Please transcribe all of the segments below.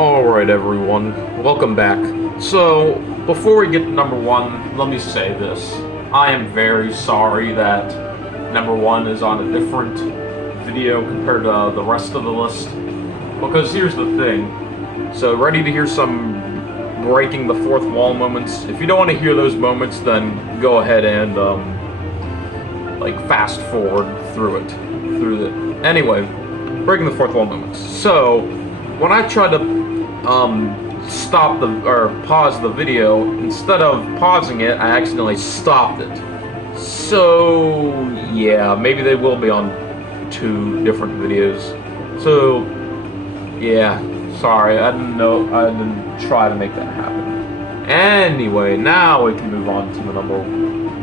Alright everyone, welcome back. So, before we get to number one, let me say this. I am very sorry that number one is on a different video compared to the rest of the list. Because here's the thing. So, ready to hear some breaking the fourth wall moments? If you don't want to hear those moments, then go ahead and, fast forward through it. Anyway, breaking the fourth wall moments. So, when I tried to pause the video, instead of pausing it, I accidentally stopped it. So yeah, maybe they will be on two different videos. So yeah, sorry, I didn't try to make that happen. Anyway, now we can move on to the number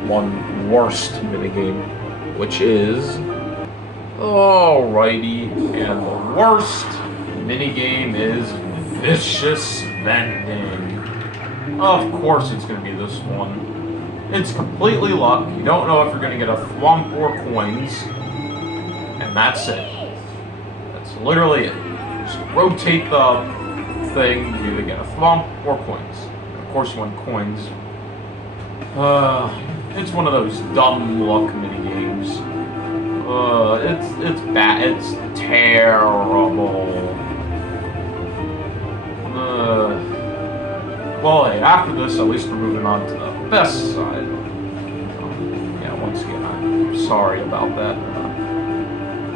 one worst minigame, which is alrighty, and the worst minigame is vicious vending. Of course it's going to be this one. It's completely luck. You don't know if you're going to get a thwomp or coins. And that's it. That's literally it. Just rotate the thing, you either get a thwomp or coins. Of course you want coins. It's one of those dumb luck minigames. It's bad. It's terrible. Well, hey, after this, at least we're moving on to the best side. Yeah, once again, I'm sorry about that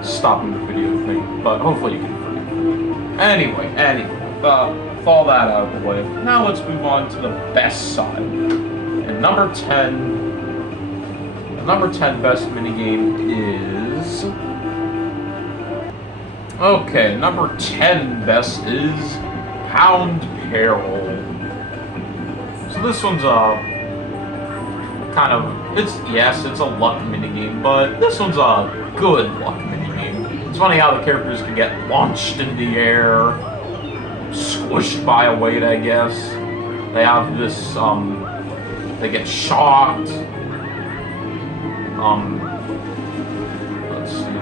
stopping the video thing, but hopefully you can forgive me. Anyway, with all that out of the way, now let's move on to the best side. And number 10, the number 10 best minigame is... Okay, number 10 best is Pound Peril. So this one's it's a luck minigame, but this one's a good luck minigame. It's funny how the characters can get launched in the air, squished by a weight, I guess. They have this, they get shocked. Let's see,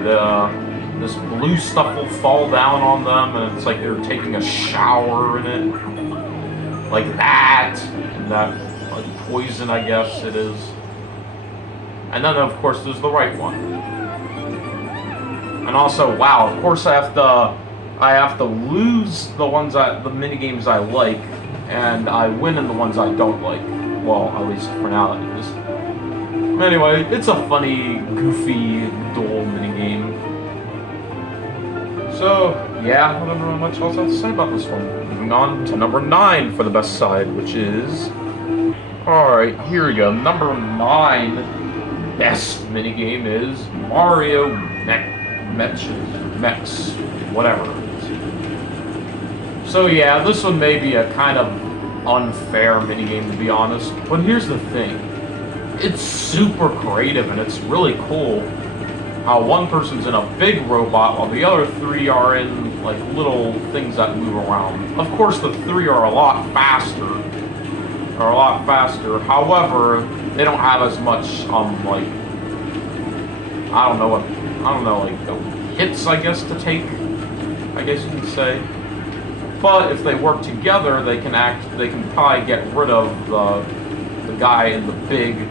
this blue stuff will fall down on them, and it's like they're taking a shower in it. Like that. And that, like, poison, I guess it is. And then, of course, there's the right one. And also, wow, of course I have to lose the minigames I like, and I win in the ones I don't like. Well, at least for now, that is. Anyway, it's a funny, goofy, dull minigame. So, yeah, I don't know much else I have to say about this one. Moving on to number 9 for the best side, which is... Alright, here we go. Number 9 best minigame is Mario Mechs, whatever it is. So yeah, this one may be a kind of unfair minigame, to be honest. But here's the thing. It's super creative and it's really cool. How one person's in a big robot while the other 3 are in like little things that move around. Of course the 3 are a lot faster. However, they don't have as much hits, I guess, to take. I guess you can say. But if they work together, they can probably get rid of the guy in the big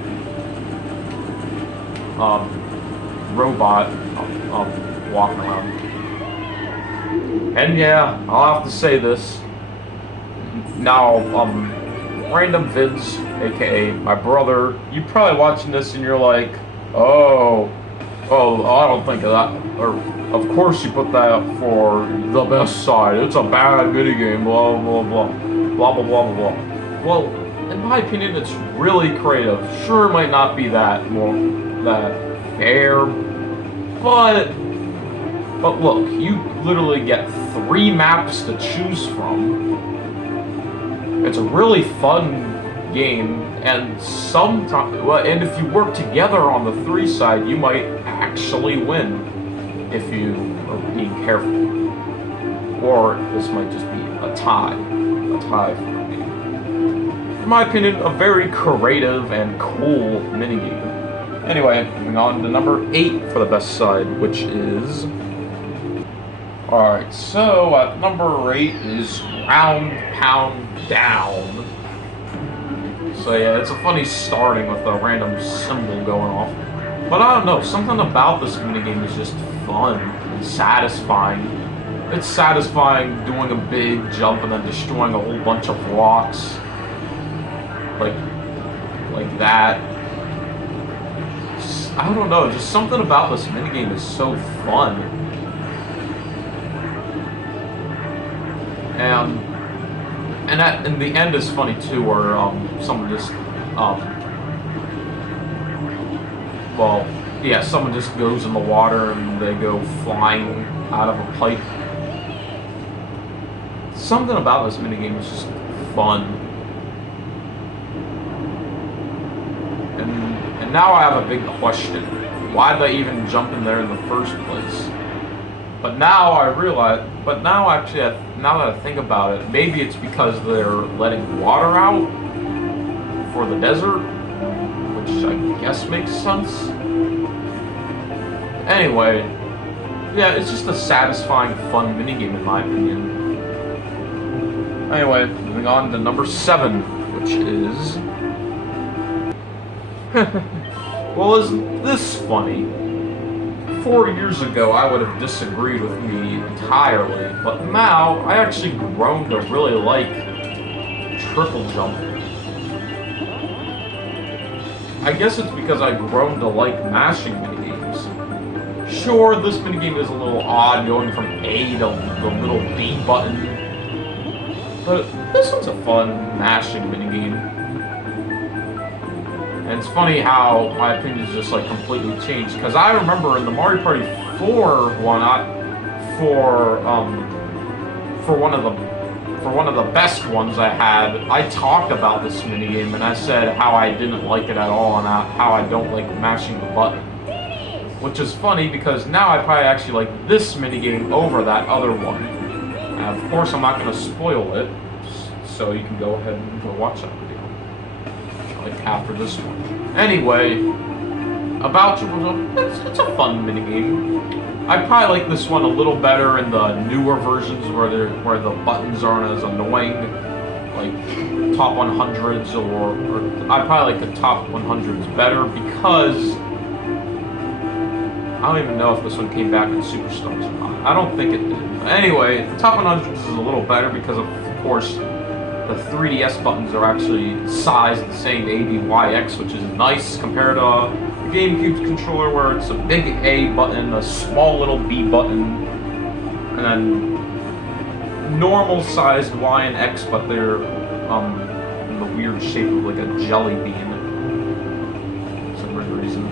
robot walking around. And yeah, I'll have to say this. Now, random vids, aka my brother, you probably watching this and you're like, oh, I don't think of that. Or, of course you put that for the best side. It's a bad minigame, blah, blah, blah, blah, blah, blah, blah. Well, in my opinion, it's really creative. Sure, it might not be that fair, but look, you literally get 3 maps to choose from. It's a really fun game, and and if you work together on the 3 side, you might actually win if you are being careful. Or this might just be a tie for me. In my opinion, a very creative and cool minigame. Anyway, moving on to number 8 for the best side, which is Alright, so at number 8 is Round Pound Down. So yeah, it's a funny starting with a random symbol going off. But I don't know, something about this minigame is just fun and satisfying. It's satisfying doing a big jump and then destroying a whole bunch of rocks. Like that. I don't know, just something about this minigame is so fun. And in the end is funny too, where someone just someone just goes in the water and they go flying out of a pipe. Something about this minigame is just fun. And now I have a big question. Why did I even jump in there in the first place? But now I realize, now that I think about it, maybe it's because they're letting water out for the desert, which I guess makes sense. Anyway, yeah, it's just a satisfying, fun minigame in my opinion. Anyway, moving on to number 7, which is... Well, isn't this funny? 4 years ago, I would have disagreed with me entirely, but now I actually grown to really like triple jump. I guess it's because I've grown to like mashing minigames. Sure, this minigame is a little odd, going from A to the little B button, but this one's a fun mashing minigame. And it's funny how my opinions just like completely changed, because I remember in the Mario Party 4 one, for one of the best ones I had, I talked about this minigame and I said how I didn't like it at all and how I don't like mashing the button. Which is funny because now I probably actually like this minigame over that other one. And of course I'm not going to spoil it, so you can go ahead and go watch that video. Like after this one. Anyway, about triple jump, it's a fun minigame. I probably like this one a little better in the newer versions where the buttons aren't as annoying, like top 100s, or I probably like the top 100s better because I don't even know if this one came back in Superstars or not. I don't think it did. Anyway, the top 100s is a little better because of course the 3DS buttons are actually sized the same A, B, Y, X, which is nice compared to the GameCube controller where it's a big A button, a small little B button, and then normal sized Y and X, but they're in the weird shape of like a jelly bean for some weird reason.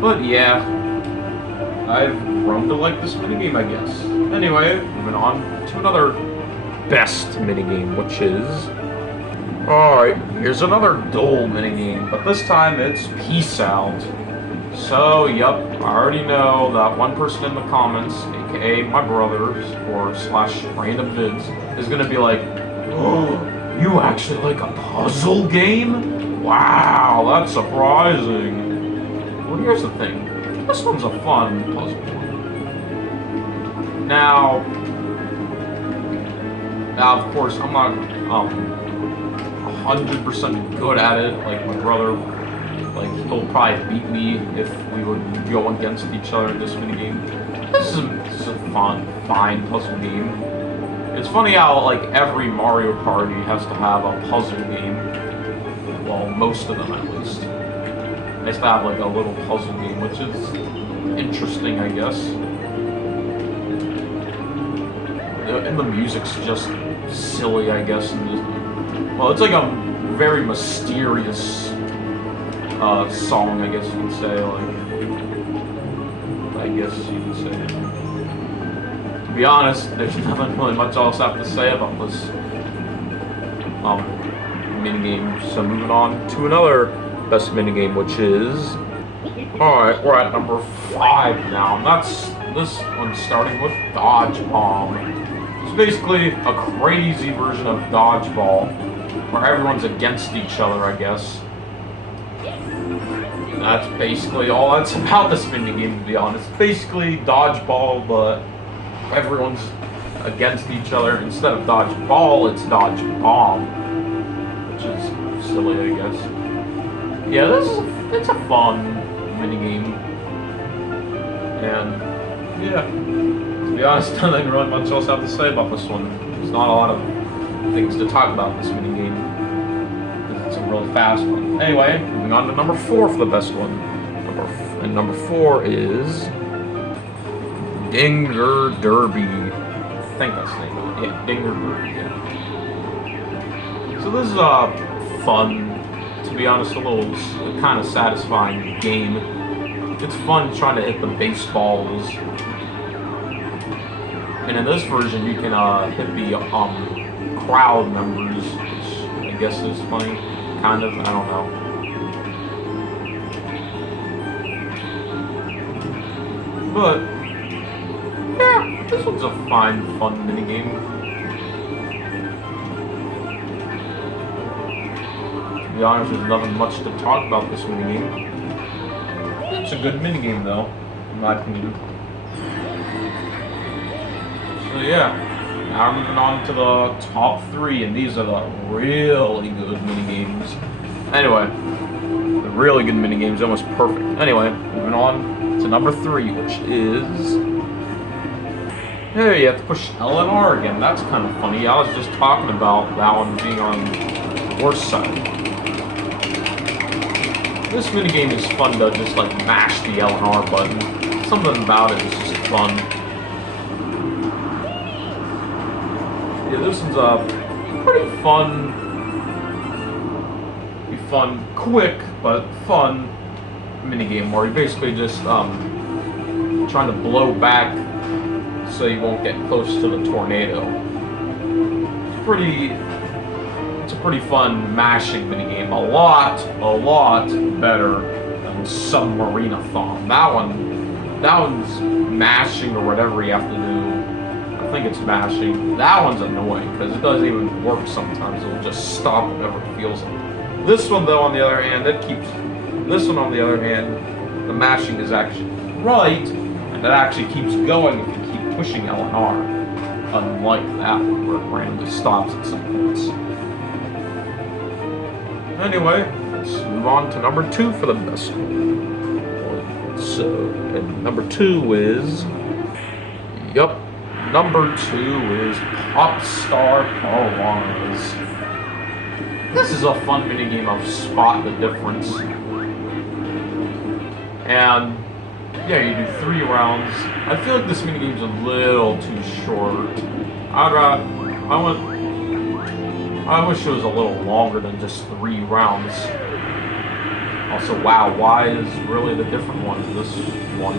But yeah, I've grown to like this minigame, I guess. Anyway, moving on to another best minigame, which is... Alright, here's another dull minigame, but this time it's Peace Out. So, yep, I already know that one person in the comments, aka my brothers, or / random vids, is gonna be like, oh, you actually like a puzzle game? Wow, that's surprising. Well, here's the thing. This one's a fun puzzle one. Now, of course, I'm not 100% good at it. Like my brother, like he'll probably beat me if we would go against each other in this minigame. This is a fine puzzle game. It's funny how like every Mario Party has to have a puzzle game. Well, most of them at least. They have to have like a little puzzle game, which is interesting, I guess. And the music's just silly, I guess. Well, it's like a very mysterious song, I guess you could say. To be honest, there's nothing really much else I have to say about this minigame. So moving on to another best minigame, which is... Alright, we're at number 5 now. And that's this one starting with Dodge Bomb. It's basically a crazy version of Dodgeball, where everyone's against each other, I guess. And that's basically all that's about this minigame, to be honest. Basically dodgeball, but everyone's against each other. Instead of dodgeball, it's dodge bomb, which is silly, I guess. Yeah, it's a fun minigame. And yeah, to be honest, nothing really much else I have to say about this one. There's not a lot of things to talk about in this minigame. It's a really fast one. Anyway, moving on to number 4 for the best one. Number 4 is Dinger Derby. I think that's the name of it. Yeah, Dinger Derby. Yeah. So this is a fun, to be honest, a little kind of satisfying game. It's fun trying to hit the baseballs. And in this version, you can hit the crowd members, which I guess is funny. Kind of, I don't know. But, yeah, this one's a fine, fun minigame. To be honest, there's nothing much to talk about this minigame. It's a good minigame, though, in my opinion. So, yeah, now we're moving on to the top 3, and these are the really good minigames. Anyway, the really good minigames, almost perfect. Anyway, moving on to number 3, which is... Hey, you have to push L and R again. That's kind of funny. I was just talking about that one being on the worst side. This minigame is fun to just like mash the L and R button. Something about it is just fun. Yeah, this one's a pretty fun, quick but fun minigame where you're basically just trying to blow back so you won't get close to the tornado. It's a pretty fun mashing minigame. A lot better than Submarine-a-thon. That one's mashing or whatever you have to do. I think it's mashing. That one's annoying because it doesn't even work sometimes. It'll just stop whenever it feels like. This one, though, on the other hand, the mashing is actually right, and it actually keeps going if you keep pushing L and R. Unlike that one where it randomly stops at some points. Anyway, let's move on to number 2 for the best one. So, and number 2 is... Yup. Number 2 is Popstar Piranhas. This is a fun minigame of Spot the Difference. And, yeah, you do 3 rounds. I feel like this minigame's a little too short. I wish it was a little longer than just 3 rounds. Also, wow, Y is really the different one in this one.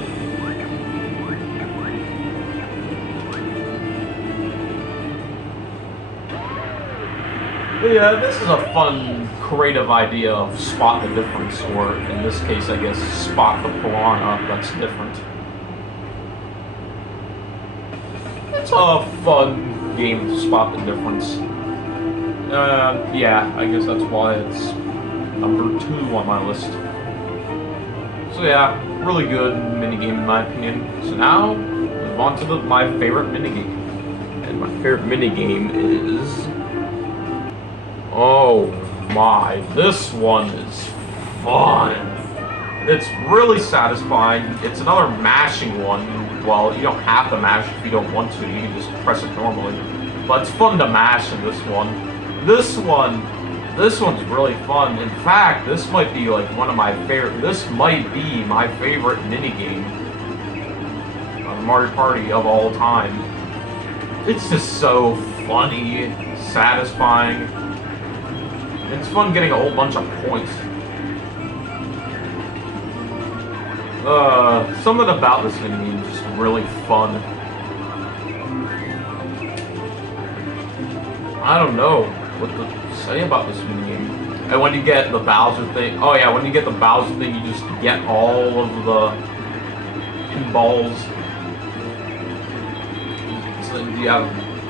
But yeah, this is a fun, creative idea of Spot the Difference, or in this case, I guess, Spot the Piranha that's different. It's a fun game to spot the difference. Yeah, I guess that's why it's number 2 on my list. So yeah, really good minigame in my opinion. So now, move on to my favorite minigame. And my favorite minigame is... Oh my, this one is fun. It's really satisfying. It's another mashing one. Well, you don't have to mash if you don't want to. You can just press it normally. But it's fun to mash in this one. This one's really fun. In fact, this might be like one of my favorite. This might be my favorite minigame on Mario Party of all time. It's just so funny, satisfying. It's fun getting a whole bunch of points. Something about this minigame is just really fun. I don't know what to say about this minigame. And when you get the Bowser thing, oh yeah, when you get the Bowser thing, you just get all of the pinballs. So then you have a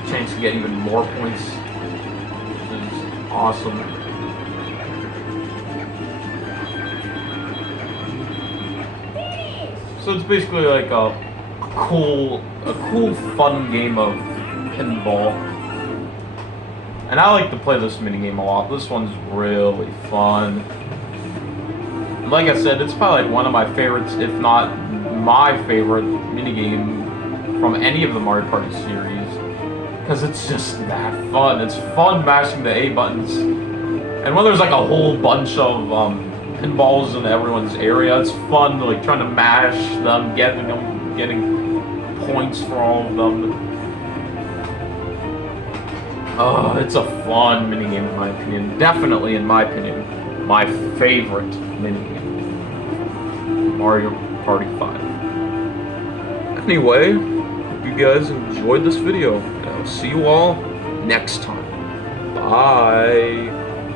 chance to get even more points, which is awesome. So it's basically like a cool, fun game of pinball. And I like to play this minigame a lot. This one's really fun. And like I said, it's probably like one of my favorites, if not my favorite minigame from any of the Mario Party series. Because it's just that fun. It's fun mashing the A buttons. And when there's like a whole bunch of pinballs in everyone's area, it's fun like trying to mash them, getting points for all of them. It's a fun minigame in my opinion. Definitely, in my opinion, my favorite minigame. Mario Party 5. Anyway, hope you guys enjoyed this video. And I'll see you all next time. Bye.